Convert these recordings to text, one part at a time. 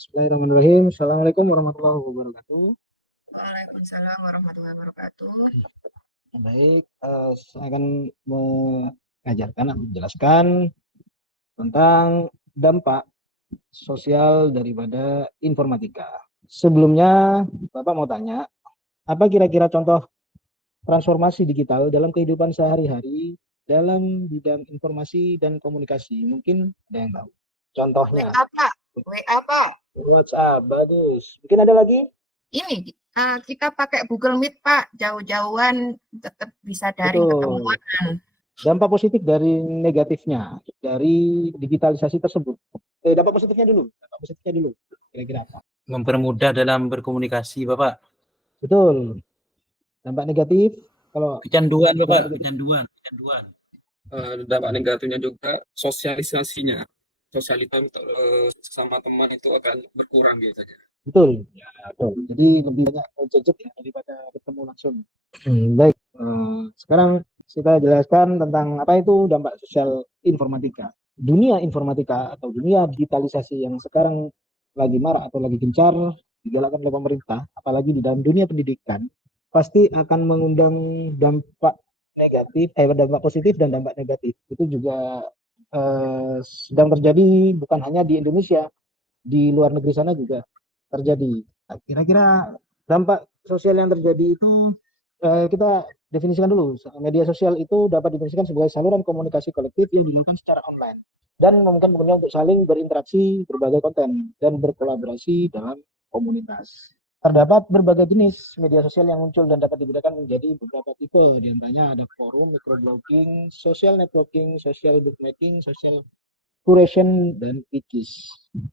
Bismillahirrahmanirrahim. Assalamualaikum warahmatullahi wabarakatuh. Waalaikumsalam warahmatullahi wabarakatuh. Baik, saya akan mengajarkan atau menjelaskan tentang dampak sosial daripada informatika. Sebelumnya, Bapak mau tanya, apa kira-kira contoh transformasi digital dalam kehidupan sehari-hari dalam bidang informasi dan komunikasi? Mungkin ada yang tahu. Contohnya, WA Pak, WA Pak. WhatsApp, bagus. Mungkin ada lagi? Ini kita pakai Google Meet Pak, jauh-jauhan tetap bisa daring Betul. ketemuan. Dampak positif dari negatifnya dari digitalisasi tersebut. Dampak positifnya dulu. Kira-kira apa? Mempermudah dalam berkomunikasi, Bapak. Betul. Dampak negatif kalau Kecanduan, Bapak. Kecanduan. Dampak negatifnya juga sosialisasinya. Sosialitas sama teman itu akan berkurang biasanya. betul. Ya, betul. Jadi lebih banyak gadget ya daripada bertemu langsung. Baik. Sekarang kita jelaskan tentang apa itu dampak sosial informatika. Dunia informatika atau dunia digitalisasi yang sekarang lagi marak atau lagi gencar digalakkan oleh pemerintah, apalagi di dalam dunia pendidikan, pasti akan mengundang dampak negatif, dampak positif dan dampak negatif. Itu juga sedang terjadi bukan hanya di Indonesia, di luar negeri sana juga terjadi. Nah, kira-kira dampak sosial yang terjadi itu kita definisikan dulu. Media sosial itu dapat didefinisikan sebagai saluran komunikasi kolektif yang dilakukan secara online dan memungkinkan pengguna untuk saling berinteraksi berbagai konten dan berkolaborasi dalam komunitas. Terdapat berbagai jenis media sosial yang muncul dan dapat dibedakan menjadi beberapa tipe. Di antaranya ada forum, microblogging, social networking, social bookmaking, social curation, dan wikis.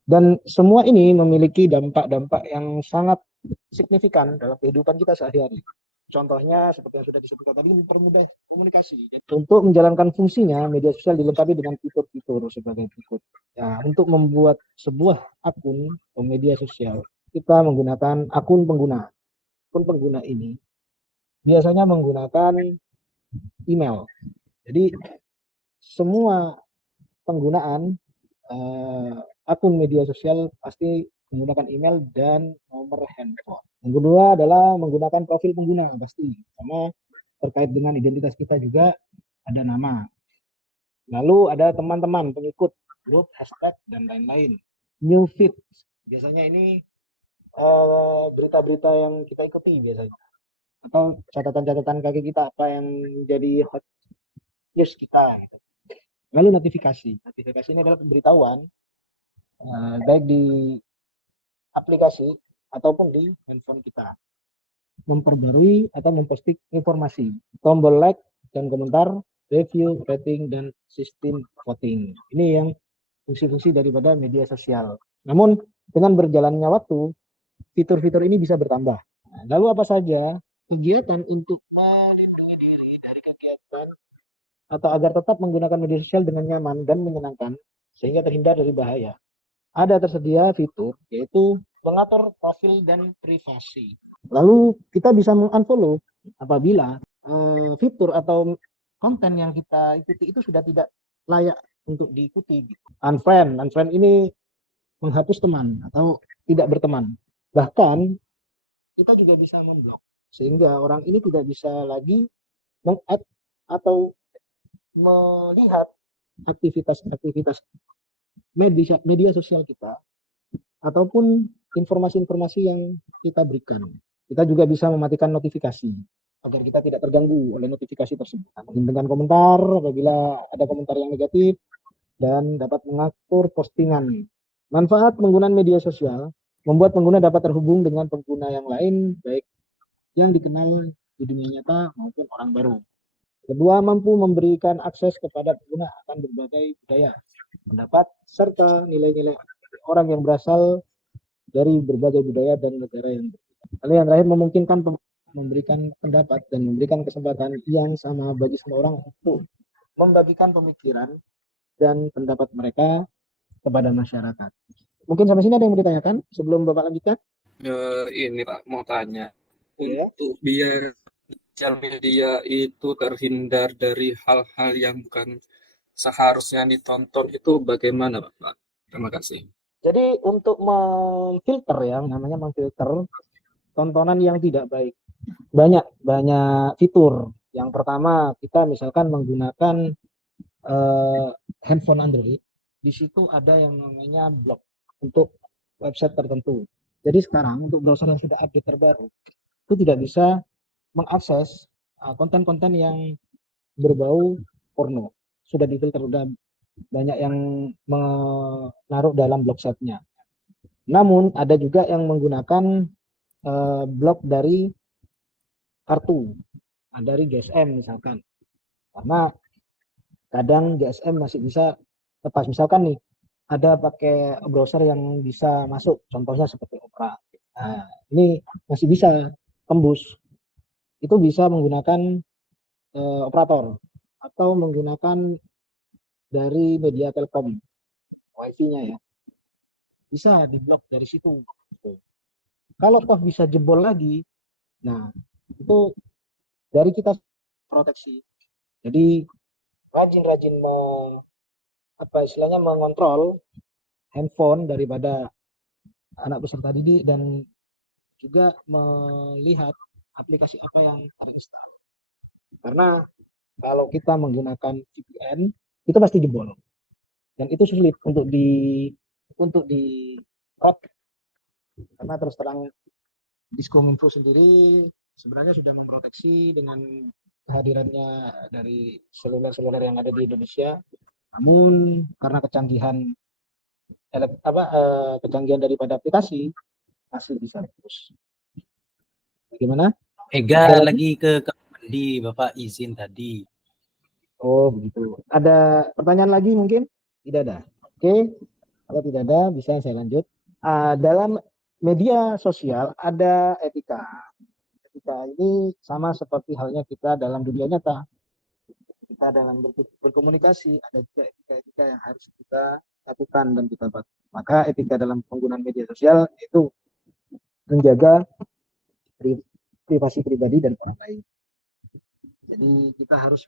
Dan semua ini memiliki dampak-dampak yang sangat signifikan dalam kehidupan kita sehari-hari. Contohnya seperti yang sudah disebutkan tadi, mempermudah komunikasi. Untuk menjalankan fungsinya, media sosial dilengkapi dengan fitur-fitur sebagai berikut. Ya, untuk membuat sebuah akun atau media sosial, kita menggunakan akun pengguna. Akun pengguna ini biasanya menggunakan email. Jadi semua penggunaan akun media sosial pasti menggunakan email dan nomor handphone. Yang kedua adalah menggunakan profil pengguna pasti, karena terkait dengan identitas kita juga ada nama. Lalu ada teman-teman, pengikut, grup, hashtag, dan lain-lain. New feed, biasanya ini berita-berita yang kita ikuti biasanya. Atau catatan-catatan kaki kita, apa yang menjadi hot news kita. Gitu. Lalu notifikasi. Notifikasi ini adalah pemberitahuan baik di aplikasi ataupun di handphone kita. Memperbarui atau memposting informasi. Tombol like dan komentar, review, rating, dan sistem voting. Ini yang fungsi-fungsi daripada media sosial. Namun dengan berjalannya waktu, fitur-fitur ini bisa bertambah. Lalu apa saja kegiatan untuk melindungi diri dari kegiatan atau agar tetap menggunakan media sosial dengan nyaman dan menyenangkan sehingga terhindar dari bahaya? Ada tersedia fitur yaitu mengatur profil dan privasi. Lalu kita bisa mengunfollow apabila fitur atau konten yang kita ikuti itu sudah tidak layak untuk diikuti. Unfriend ini menghapus teman atau tidak berteman. Bahkan kita juga bisa memblok sehingga orang ini tidak bisa lagi meng-add atau melihat aktivitas-aktivitas media sosial kita ataupun informasi-informasi yang kita berikan. Kita juga bisa mematikan notifikasi agar kita tidak terganggu oleh notifikasi tersebut. Dengan komentar apabila ada komentar yang negatif dan dapat mengatur postingan. Manfaat penggunaan media sosial membuat pengguna dapat terhubung dengan pengguna yang lain baik yang dikenal di dunia nyata maupun orang baru. Kedua, mampu memberikan akses kepada pengguna akan berbagai budaya, pendapat, serta nilai-nilai orang yang berasal dari berbagai budaya dan negara yang berbeda. Lalu yang terakhir, memungkinkan memberikan pendapat dan memberikan kesempatan yang sama bagi semua orang untuk membagikan pemikiran dan pendapat mereka kepada masyarakat. Mungkin sampai sini ada yang mau ditanyakan sebelum Bapak lanjutkan? Ini Pak, mau tanya. Untuk biar sosial media itu terhindar dari hal-hal yang bukan seharusnya ditonton itu bagaimana Pak? Terima kasih. Jadi untuk memfilter yang namanya memfilter tontonan yang tidak baik. Banyak fitur. Yang pertama kita misalkan menggunakan handphone Android, di situ ada yang namanya block untuk website tertentu. Jadi sekarang untuk browser yang sudah update terbaru itu tidak bisa mengakses konten-konten yang berbau porno. Sudah difilter, sudah banyak yang menaruh dalam blog site-nya. Namun ada juga yang menggunakan blok dari kartu, dari GSM misalkan. Karena kadang GSM masih bisa lepas. Misalkan nih, ada pakai browser yang bisa masuk, contohnya seperti Opera. Nah, ini masih bisa tembus. Itu bisa menggunakan operator atau menggunakan dari media Telkom, wifi-nya ya. Bisa diblok dari situ. Kalau toh bisa jebol lagi, nah itu dari kita proteksi. Jadi rajin-rajin apa istilahnya mengontrol handphone daripada anak peserta didik dan juga melihat aplikasi apa yang terinstall. Karena kalau kita menggunakan VPN itu pasti jebol dan itu sulit untuk di karena terus terang Diskominfo sendiri sebenarnya sudah memproteksi dengan kehadirannya dari seluler-seluler yang ada di Indonesia. Namun karena kecanggihan daripada aplikasi masih bisa terus. Bagaimana? Ega lagi ke mandi, Bapak izin tadi. Oh begitu. Ada pertanyaan lagi mungkin? Tidak ada. Oke. Kalau tidak ada bisa saya lanjut. Dalam media sosial ada etika. Etika ini sama seperti halnya kita dalam dunia nyata. Kita dalam berkomunikasi ada juga etika-etika yang harus kita lakukan dan kita patuhi. Maka etika dalam penggunaan media sosial itu menjaga privasi pribadi dan orang lain. Jadi kita harus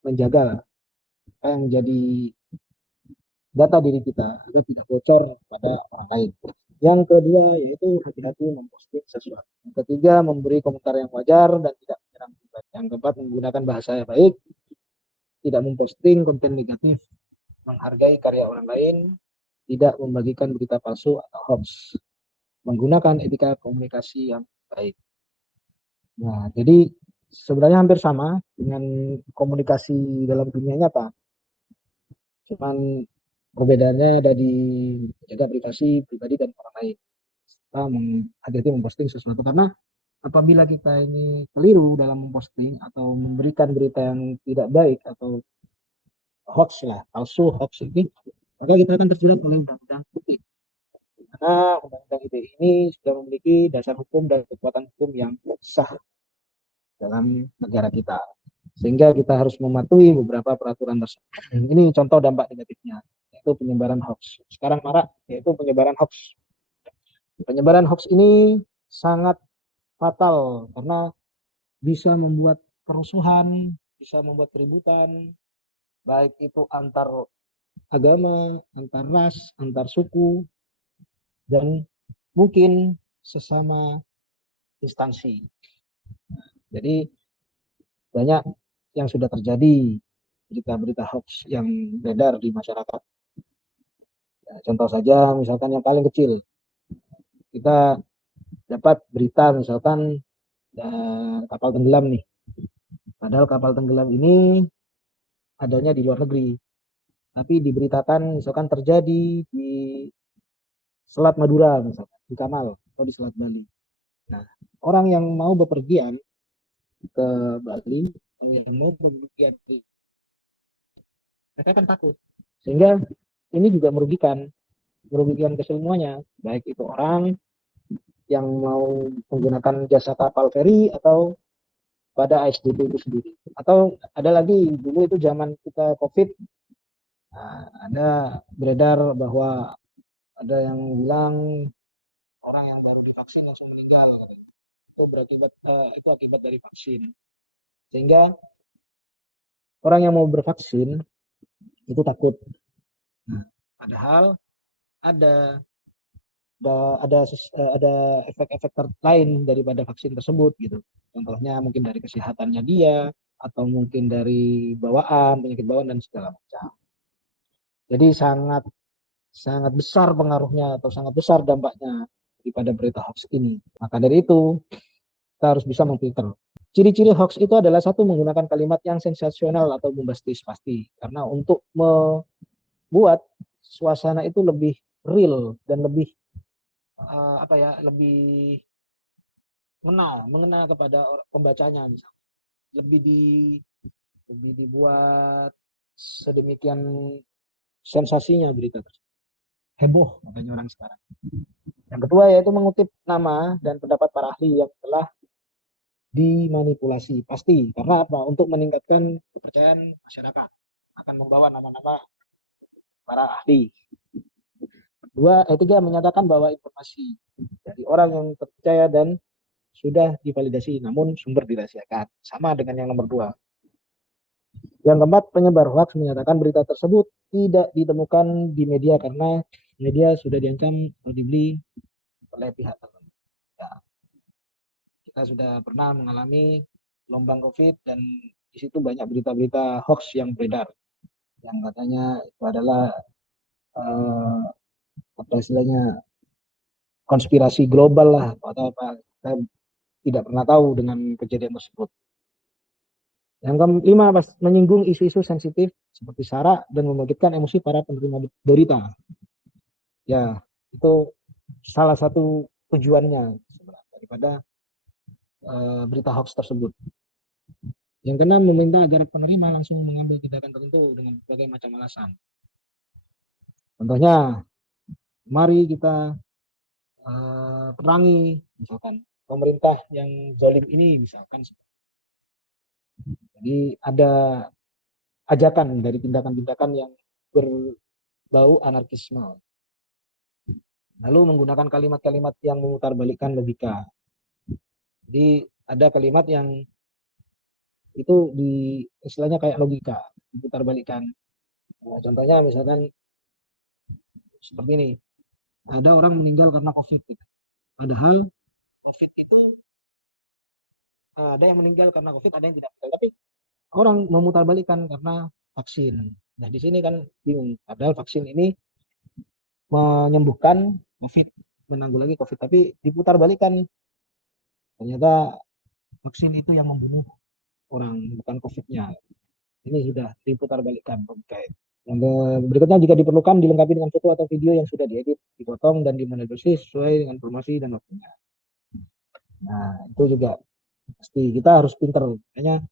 menjaga apa yang menjadi data diri kita agar tidak bocor pada orang lain. Yang kedua yaitu hati-hati memposting sesuatu. Yang ketiga memberi komentar yang wajar dan tidak menyerang pribadi. Yang keempat menggunakan bahasa yang baik, tidak memposting konten negatif, menghargai karya orang lain, tidak membagikan berita palsu atau hoax, menggunakan etika komunikasi yang baik. Nah, jadi sebenarnya hampir sama dengan komunikasi dalam dunia nyata. Cuman perbedaannya ada di jaga privasi pribadi dan orang lain. Kita hati-hati memposting sesuatu karena apabila kita ini keliru dalam memposting atau memberikan berita yang tidak baik atau hoax lah, palsu hoax ini, maka kita akan terjerat oleh undang-undang ITE. Karena undang-undang ITE ini sudah memiliki dasar hukum dan kekuatan hukum yang sah dalam negara kita. Sehingga kita harus mematuhi beberapa peraturan tersebut. Ini contoh dampak negatifnya, yaitu penyebaran hoax. Sekarang marak, yaitu penyebaran hoax. Penyebaran hoax ini sangat fatal karena bisa membuat kerusuhan, bisa membuat keributan, baik itu antar agama, antar ras, antar suku, dan mungkin sesama instansi. Jadi banyak yang sudah terjadi berita-berita hoax yang beredar di masyarakat. Ya, contoh saja misalkan yang paling kecil, kita dapat berita misalkan kapal tenggelam nih. Padahal kapal tenggelam ini adanya di luar negeri. Tapi diberitakan misalkan terjadi di Selat Madura misalkan, di Kamal atau di Selat Bali. Nah, orang yang mau bepergian ke Bali atau yang mau bepergian mereka kan takut. Sehingga ini juga merugikan kesemuanya, baik itu orang yang mau menggunakan jasa kapal feri atau pada ASDP itu sendiri. Atau ada lagi dulu itu zaman kita COVID, ada beredar bahwa ada yang bilang orang yang baru divaksin langsung meninggal. Itu berakibat itu akibat dari vaksin. Sehingga orang yang mau bervaksin itu takut. Nah, padahal ada ada efek-efek lain daripada vaksin tersebut gitu. Contohnya mungkin dari kesehatannya dia, atau mungkin dari bawaan, penyakit bawaan dan segala macam. Jadi sangat sangat besar pengaruhnya atau sangat besar dampaknya daripada berita hoax ini. Maka dari itu kita harus bisa memfilter. Ciri-ciri hoax itu adalah satu, menggunakan kalimat yang sensasional atau bombastis pasti. Karena untuk membuat suasana itu lebih real dan lebih lebih mengena kepada pembacanya, misalnya lebih dibuat sedemikian sensasinya berita tersebut, heboh katanya orang sekarang. Yang kedua yaitu mengutip nama dan pendapat para ahli yang telah dimanipulasi, pasti. Karena apa? Untuk meningkatkan kepercayaan masyarakat, akan membawa nama-nama para ahli. Tiga, menyatakan bahwa informasi dari orang yang terpercaya dan sudah divalidasi namun sumber dirahasiakan, sama dengan yang nomor 2. Yang keempat, penyebar hoax menyatakan berita tersebut tidak ditemukan di media karena media sudah diancam atau dibeli oleh pihak tertentu. Ya, kita sudah pernah mengalami gelombang COVID dan di situ banyak berita-berita hoax yang beredar, yang katanya itu adalah apa istilahnya, konspirasi global lah atau apa. Saya tidak pernah tahu dengan kejadian tersebut. Yang kelima, menyinggung isu-isu sensitif seperti sara dan membangkitkan emosi para penerima berita. Ya, itu salah satu tujuannya sebenarnya daripada berita hoax tersebut. Yang keenam, meminta agar penerima langsung mengambil tindakan tertentu dengan berbagai macam alasan. Contohnya, mari kita perangi misalkan pemerintah yang zalim ini misalkan. Jadi ada ajakan dari tindakan-tindakan yang berbau anarkisme. Lalu menggunakan kalimat-kalimat yang memutarbalikkan logika. Jadi ada kalimat yang itu istilahnya kayak logika, diputarbalikkan. Nah, contohnya misalkan seperti ini. Ada orang meninggal karena COVID. Padahal COVID itu ada yang meninggal karena COVID, ada yang tidak. Tapi orang memutarbalikkan karena vaksin. Nah, di sini kan bingung. Padahal vaksin ini menyembuhkan COVID, menanggulangi COVID, tapi diputarbalikkan. Ternyata vaksin itu yang membunuh orang, bukan COVID-nya. Ini sudah diputarbalikkan. Yang berikutnya, jika diperlukan dilengkapi dengan foto atau video yang sudah diedit, dipotong dan dimanipulasi sesuai dengan informasi dan waktunya. Nah, itu juga pasti kita harus pintar. Makanya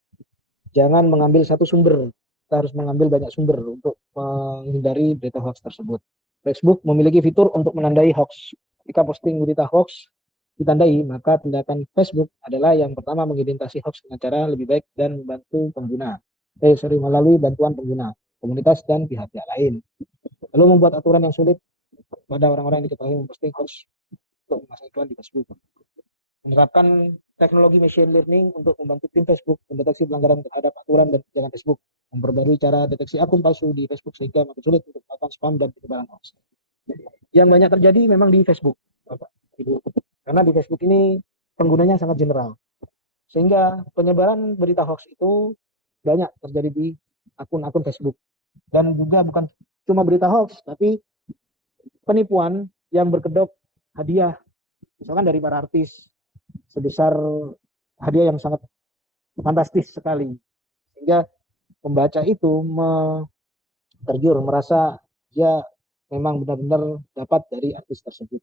jangan mengambil satu sumber, kita harus mengambil banyak sumber untuk menghindari berita hoax tersebut. Facebook memiliki fitur untuk menandai hoax. Jika posting berita hoax ditandai, maka tindakan Facebook adalah yang pertama mengidentifikasi hoax dengan cara lebih baik dan membantu pengguna. Melalui bantuan pengguna, komunitas dan pihak-pihak lain. Lalu membuat aturan yang sulit pada orang-orang yang diketahui memposting hoax untuk memasang iklan di Facebook. Menerapkan teknologi machine learning untuk membantu tim Facebook mendeteksi pelanggaran terhadap aturan dan kebijakan Facebook. Memperbarui cara deteksi akun palsu di Facebook sehingga makin sulit untuk melakukan spam dan penyebaran hoax. Yang banyak terjadi memang di Facebook, Bapak Ibu. Karena di Facebook ini penggunanya sangat general. Sehingga penyebaran berita hoax itu banyak terjadi di akun-akun Facebook. Dan juga bukan cuma berita hoax, tapi penipuan yang berkedok hadiah. Misalkan dari para artis, sebesar hadiah yang sangat fantastis sekali. Sehingga pembaca itu tergiur, merasa dia memang benar-benar dapat dari artis tersebut.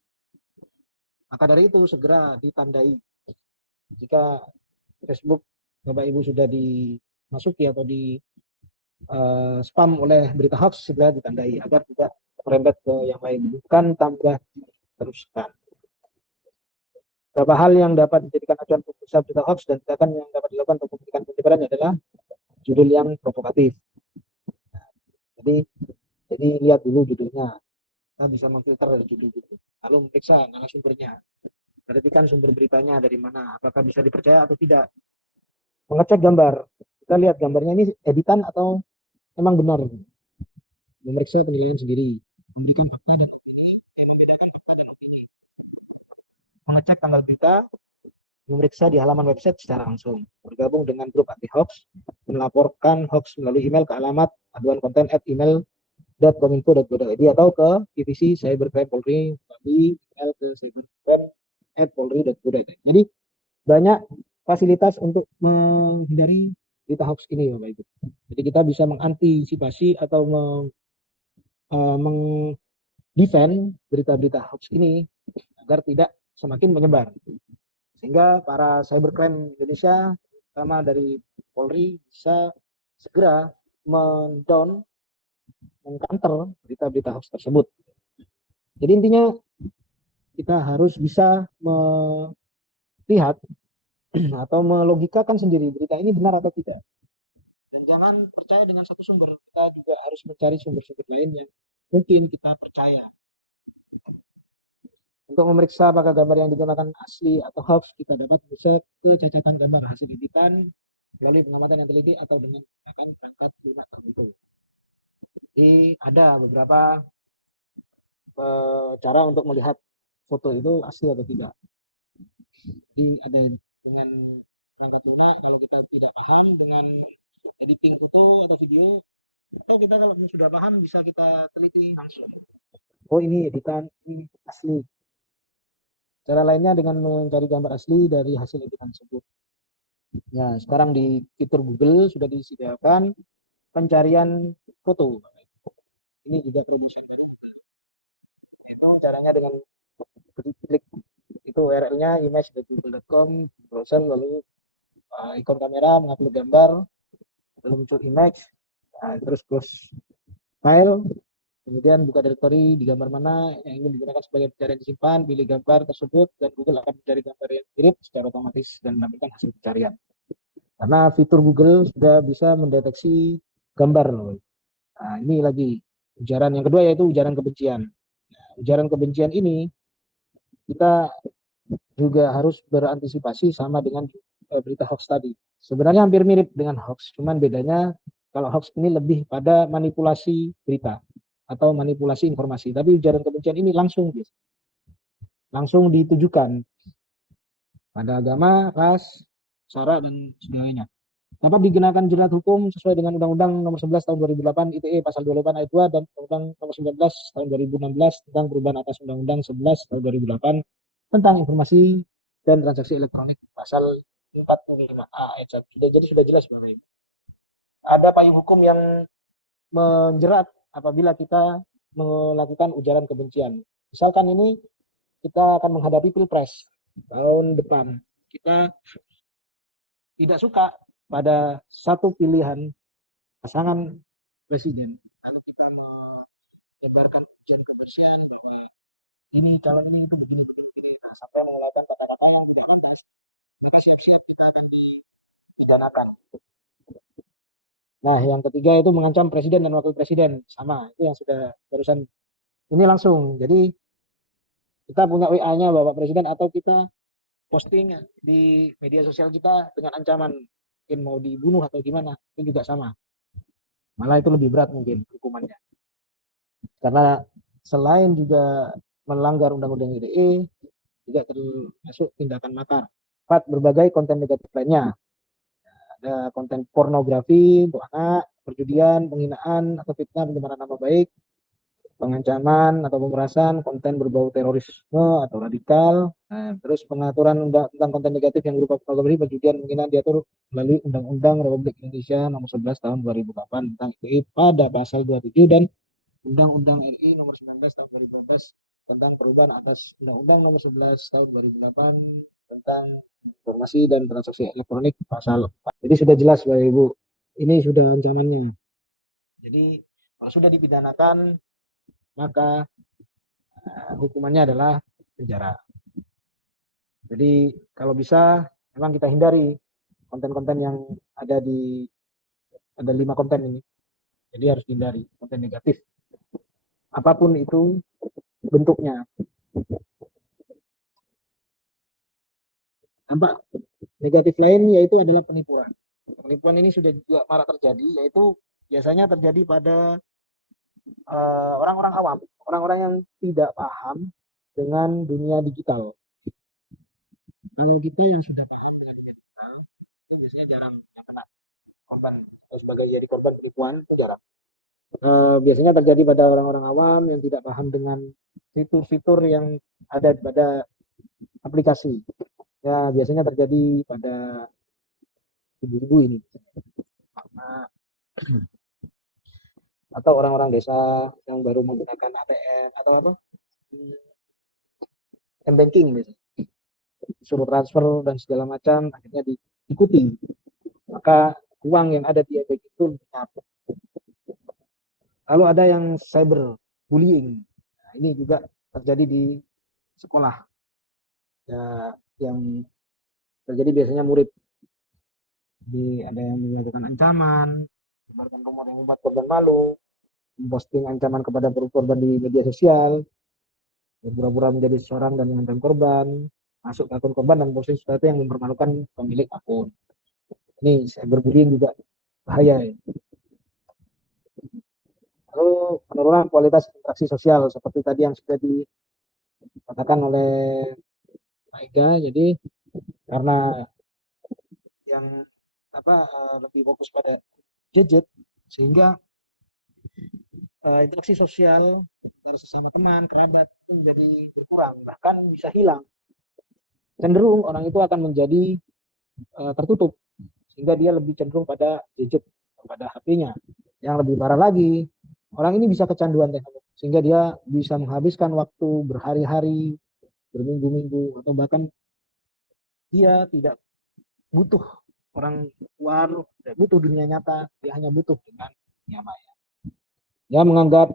Maka dari itu segera ditandai. Jika Facebook Bapak Ibu sudah dimasuki atau di spam oleh berita hoax, segera ditandai agar tidak merembet ke yang lain, bukan tambah teruskan. Beberapa hal yang dapat dijadikan acuan untuk berita hoax dan tindakan yang dapat dilakukan untuk memberikan penyebarannya adalah judul yang provokatif. Jadi lihat dulu judulnya. Kita bisa memfilter dari judul itu. Lalu memeriksa narasumbernya. Perhatikan sumber beritanya dari mana, apakah bisa dipercaya atau tidak. Mengecek gambar. Kita lihat gambarnya ini editan atau memang benar. Memeriksa penilaian sendiri. Memberikan fakta dan mengecek tanggal berita, memeriksa di halaman website secara langsung, bergabung dengan grup anti hoax, melaporkan hoax melalui email ke alamat aduan konten @email.kominfo.go.id atau ke divisi cybercrime Polri melalui email ke cybercrime@polri.go.id. Jadi banyak fasilitas untuk menghindari berita hoax ini, Bapak Ibu. Jadi kita bisa mengantisipasi atau mengdefend berita-berita hoax ini agar tidak semakin menyebar. Sehingga para cybercrime Indonesia, terutama dari Polri, bisa segera men-down, meng-counter berita-berita hoax tersebut. Jadi intinya kita harus bisa melihat atau melogikakan sendiri berita ini benar atau tidak. Dan jangan percaya dengan satu sumber, kita juga harus mencari sumber-sumber lain yang mungkin kita percaya. Untuk memeriksa apakah gambar yang digunakan asli atau hoax, kita dapat mengecek kecacatan gambar hasil editan melalui pengamatan yang teliti atau dengan menggunakan perangkat lunak tertentu. Jadi ada beberapa cara untuk melihat foto itu asli atau tidak. Jadi ada dengan perangkat lunak, kalau kita tidak paham dengan editing foto atau video, kita kalau sudah paham bisa kita teliti langsung. Oh ini editan, ini asli. Cara lainnya dengan mencari gambar asli dari hasil editan tersebut. Ya, sekarang di fitur Google sudah disediakan pencarian foto. Ini juga produsen. Itu caranya dengan klik itu URL-nya image.google.com, browser, lalu ikon kamera, mengupload gambar, lalu muncul image, terus close file. Kemudian buka directory di gambar mana yang ingin digunakan sebagai pencarian disimpan, pilih gambar tersebut, dan Google akan mencari gambar yang mirip secara otomatis dan menampilkan hasil pencarian. Karena fitur Google sudah bisa mendeteksi gambar. Nah, ini lagi ujaran yang kedua, yaitu ujaran kebencian. Nah, ujaran kebencian ini kita juga harus berantisipasi sama dengan berita hoax tadi. Sebenarnya hampir mirip dengan hoax, cuman bedanya kalau hoax ini lebih pada manipulasi berita atau manipulasi informasi. Tapi ujaran kebencian ini langsung ditujukan pada agama, ras, sara, dan sebagainya. Dapat dikenakan jerat hukum sesuai dengan Undang-Undang Nomor 11 Tahun 2008 ITE Pasal 28 Ayat 2 dan Undang Nomor 19 Tahun 2016 tentang perubahan atas Undang-Undang 11 Tahun 2008 tentang informasi dan transaksi elektronik Pasal 45A Ayat 1. Jadi sudah jelas Bapak Ibu. Ada payung hukum yang menjerat apabila kita melakukan ujaran kebencian. Misalkan ini kita akan menghadapi Pilpres tahun depan. Kita tidak suka pada satu pilihan pasangan presiden. Kalau kita menyebarkan ujaran kebencian bahwa ini calon ini itu begini. Nah, sampai mengeluarkan kata-kata yang tidak pantas, maka siap-siap kita akan dipidanakan. Nah, yang ketiga itu mengancam presiden dan wakil presiden. Sama, itu yang sudah barusan ini langsung. Jadi kita punya WA-nya Bapak Presiden atau kita posting di media sosial kita dengan ancaman mungkin mau dibunuh atau gimana, itu juga sama. Malah itu lebih berat mungkin hukumannya. Karena selain juga melanggar Undang-Undang ITE, juga termasuk tindakan makar. 4. Berbagai konten negatif lainnya. Ada konten pornografi untuk anak, perjudian, penghinaan atau fitnah, pencemaran nama baik, pengancaman atau pemerasan, konten berbau terorisme atau radikal. Nah, terus pengaturan tentang konten negatif yang berupa pornografi, perjudian, penghinaan diatur melalui Undang-Undang Republik Indonesia Nomor 11 Tahun 2008 tentang ITE pada pasal 27 dan Undang-Undang RI Nomor 19 Tahun 2012 tentang perubahan atas Undang-Undang Nomor 11 Tahun 2008 tentang informasi dan transaksi elektronik pasal 4. Jadi sudah jelas Bapak Ibu, ini sudah ancamannya. Jadi kalau sudah dipidanakan maka hukumannya adalah penjara. Jadi kalau bisa memang kita hindari konten-konten yang ada 5 konten ini. Jadi harus dihindari konten negatif. Apapun itu bentuknya. Dampak negatif lain yaitu adalah penipuan. Penipuan ini sudah juga marak terjadi, yaitu biasanya terjadi pada orang-orang awam, orang-orang yang tidak paham dengan dunia digital. Kalau kita yang sudah paham dengan dunia digital, itu biasanya jarang yang kena korban atau sebagai jadi korban penipuan itu jarang. Biasanya terjadi pada orang-orang awam yang tidak paham dengan fitur-fitur yang ada pada aplikasi. Ya biasanya terjadi pada ibu-ibu ini, atau orang-orang desa yang baru menggunakan ATM atau apa, m-banking misalnya, suruh transfer dan segala macam, akhirnya diikuti, maka uang yang ada di e-banking itu lenyap. Lalu ada yang cyber bullying, nah, ini juga terjadi di sekolah ya, yang terjadi biasanya murid. Jadi ada yang melakukan ancaman, menyebarkan rumor yang membuat korban malu, memposting ancaman kepada korban di media sosial, berpura-pura menjadi seseorang dan mengancam korban, masuk ke akun korban dan posting sesuatu yang mempermalukan pemilik akun. Ini cyberbullying juga bahaya. Ya. Lalu penurunan kualitas interaksi sosial seperti tadi yang sudah dikatakan oleh Pak Ega. Jadi karena yang lebih fokus pada gadget, sehingga interaksi sosial dari sesama teman, kerabat itu menjadi berkurang, bahkan bisa hilang. Cenderung orang itu akan menjadi tertutup, sehingga dia lebih cenderung pada gadget, pada HP-nya. Yang lebih parah lagi, orang ini bisa kecanduan teknologi, sehingga dia bisa menghabiskan waktu berhari-hari, berminggu-minggu, atau bahkan dia tidak butuh orang luar, tidak butuh dunia nyata, dia hanya butuh dengan dunia maya. Dia menganggap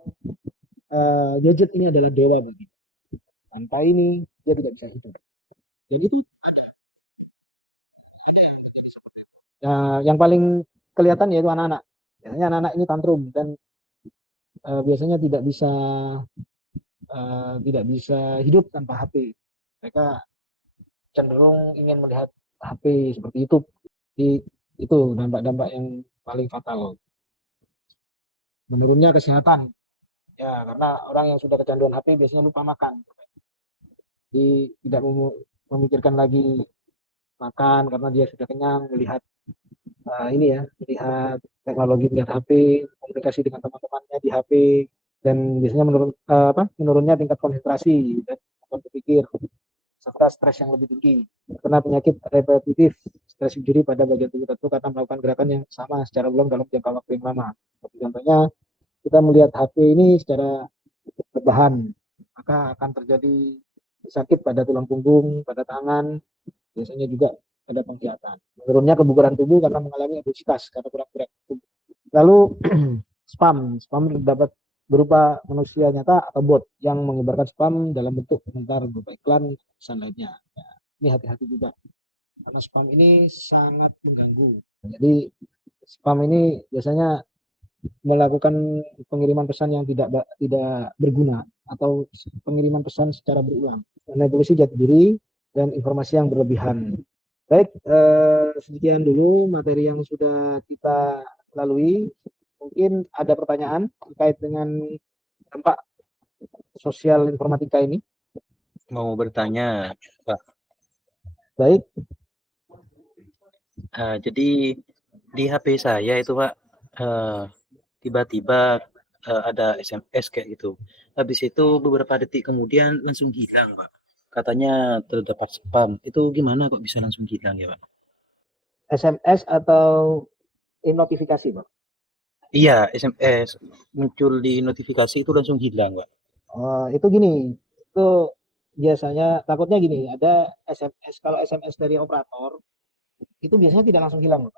gadget ini adalah dewa bagi. Tanpa ini dia tidak bisa hidup. Dan itu yang paling kelihatan yaitu anak-anak. Biasanya anak-anak ini tantrum dan biasanya tidak bisa hidup tanpa HP. Mereka cenderung ingin melihat HP seperti itu. Itu dampak-dampak yang paling fatal. Menurunnya kesehatan. Ya, karena orang yang sudah kecanduan HP biasanya lupa makan. Jadi tidak memikirkan lagi makan karena dia sudah kenyang melihat melihat teknologi, melihat HP, komunikasi dengan teman-temannya di HP, dan biasanya menurunnya tingkat konsentrasi dan berpikir, serta stres yang lebih tinggi karena penyakit repetitif stres injury pada bagian tubuh tertentu karena melakukan gerakan yang sama secara ulang dalam jangka waktu yang lama. Contohnya kita melihat HP ini secara bertahan, maka akan terjadi sakit pada tulang punggung, pada tangan, biasanya juga pada penglihatan. Menurunnya kebugaran tubuh karena mengalami obesitas karena kurang gerak tubuh. Lalu spam dapat berupa manusia nyata atau bot yang menyebarkan spam dalam bentuk komentar berupa iklan pesan lainnya. Ya, ini hati-hati juga karena spam ini sangat mengganggu. Jadi spam ini biasanya melakukan pengiriman pesan yang tidak berguna atau pengiriman pesan secara berulang, manipulasi jati diri dan informasi yang berlebihan. Baik, sekian dulu materi yang sudah kita lalui. Mungkin ada pertanyaan terkait dengan dampak sosial informatika ini. Mau bertanya, Pak. Baik. Jadi di HP saya itu, Pak, tiba-tiba ada SMS kayak gitu. Habis itu beberapa detik kemudian langsung hilang, Pak. Katanya terdapat spam. Itu gimana kok bisa langsung hilang ya, Pak? SMS atau notifikasi, Pak? Iya, SMS muncul di notifikasi itu langsung hilang, Pak. Itu gini, itu biasanya takutnya gini, ada SMS, kalau SMS dari operator itu biasanya tidak langsung hilang, Pak.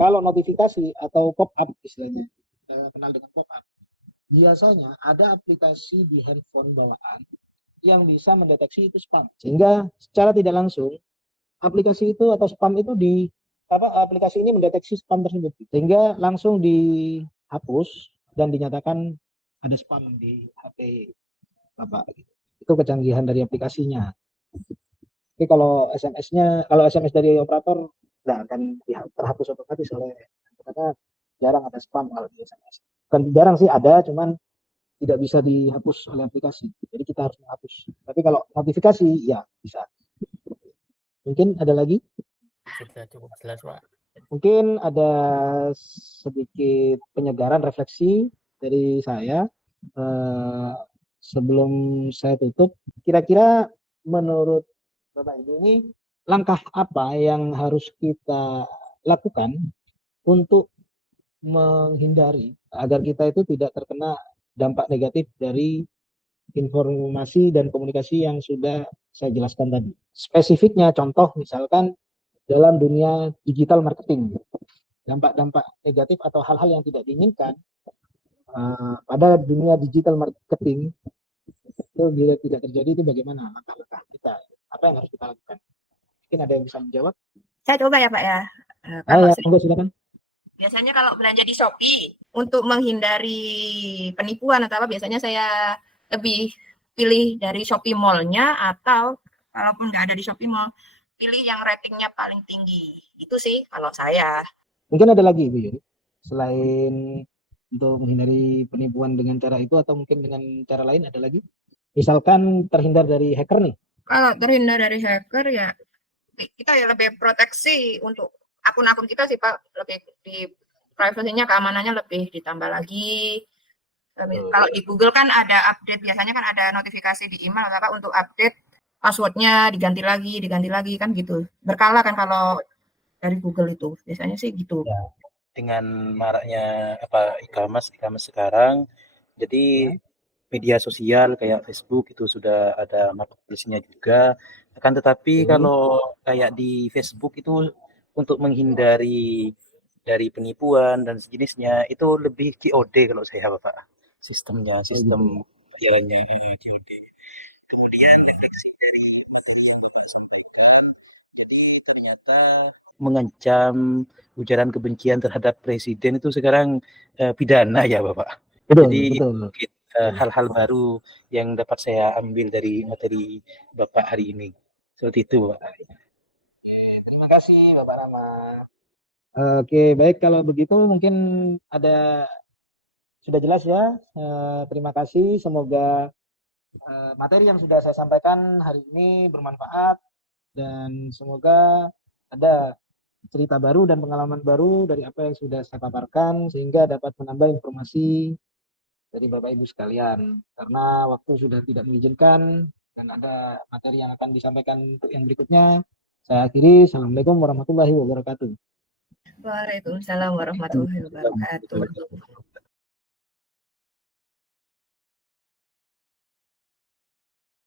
Kalau notifikasi atau pop up istilahnya, kenal dengan pop up, biasanya ada aplikasi di handphone bawaan yang bisa mendeteksi itu spam, sehingga secara tidak langsung aplikasi itu atau spam itu aplikasi ini mendeteksi spam tersebut, sehingga langsung dihapus dan dinyatakan ada spam di HP Bapak. Itu kecanggihan dari aplikasinya. Tapi kalau SMS dari operator tidak akan terhapus otomatis karena jarang ada spam kalau di SMS. Bukan jarang sih ada, cuman tidak bisa dihapus oleh aplikasi. Jadi kita harus menghapus. Tapi kalau notifikasi ya bisa. Mungkin ada lagi? Sudah cukup jelas, Pak. Mungkin ada sedikit penyegaran refleksi dari saya sebelum saya tutup. Kira-kira menurut Bapak Ibu ini langkah apa yang harus kita lakukan untuk menghindari agar kita itu tidak terkena dampak negatif dari informasi dan komunikasi yang sudah saya jelaskan tadi. Spesifiknya contoh misalkan dalam dunia digital marketing, dampak-dampak negatif atau hal-hal yang tidak diinginkan pada dunia digital marketing itu bila tidak terjadi itu bagaimana langkah-langkah kita, apa yang harus kita lakukan? Mungkin ada yang bisa menjawab? Saya coba ya Pak ya. Ya, monggo silakan. Biasanya kalau belanja di Shopee untuk menghindari penipuan atau apa, biasanya saya lebih pilih dari Shopee Mall-nya, atau kalaupun nggak ada di Shopee Mall, pilih yang ratingnya paling tinggi. Itu sih kalau saya. Mungkin ada lagi Bu Yuri, selain untuk menghindari penipuan dengan cara itu atau mungkin dengan cara lain ada lagi? Misalkan terhindar dari hacker nih. Kalau terhindar dari hacker ya kita ya lebih proteksi untuk akun-akun kita sih Pak, lebih di privasinya, keamanannya lebih ditambah lagi. Kalau di Google kan ada update, biasanya kan ada notifikasi di email Pak untuk update passwordnya diganti lagi kan gitu. Berkala kan kalau dari Google itu biasanya sih gitu. Ya, dengan maraknya e-commerce sekarang, jadi media sosial kayak Facebook itu sudah ada marketplace-nya juga. Akan tetapi kalau kayak di Facebook itu untuk menghindari dari penipuan dan sejenisnya itu lebih COD kalau saya Bapak. Sistemnya, sistem pembayarannya COD. Kemudian refleksi dari materi yang Bapak sampaikan, jadi ternyata mengancam ujaran kebencian terhadap presiden itu sekarang pidana ya Bapak. Jadi hal-hal baru yang dapat saya ambil dari materi Bapak hari ini. Seperti itu Pak. Oke, terima kasih Bapak Rama. Oke, baik, kalau begitu mungkin sudah jelas ya. Terima kasih, semoga materi yang sudah saya sampaikan hari ini bermanfaat dan semoga ada cerita baru dan pengalaman baru dari apa yang sudah saya paparkan sehingga dapat menambah informasi dari Bapak Ibu sekalian. Karena waktu sudah tidak mengizinkan dan ada materi yang akan disampaikan untuk yang berikutnya. Saya akhiri. Assalamualaikum warahmatullahi wabarakatuh. Waalaikumsalam warahmatullahi wabarakatuh.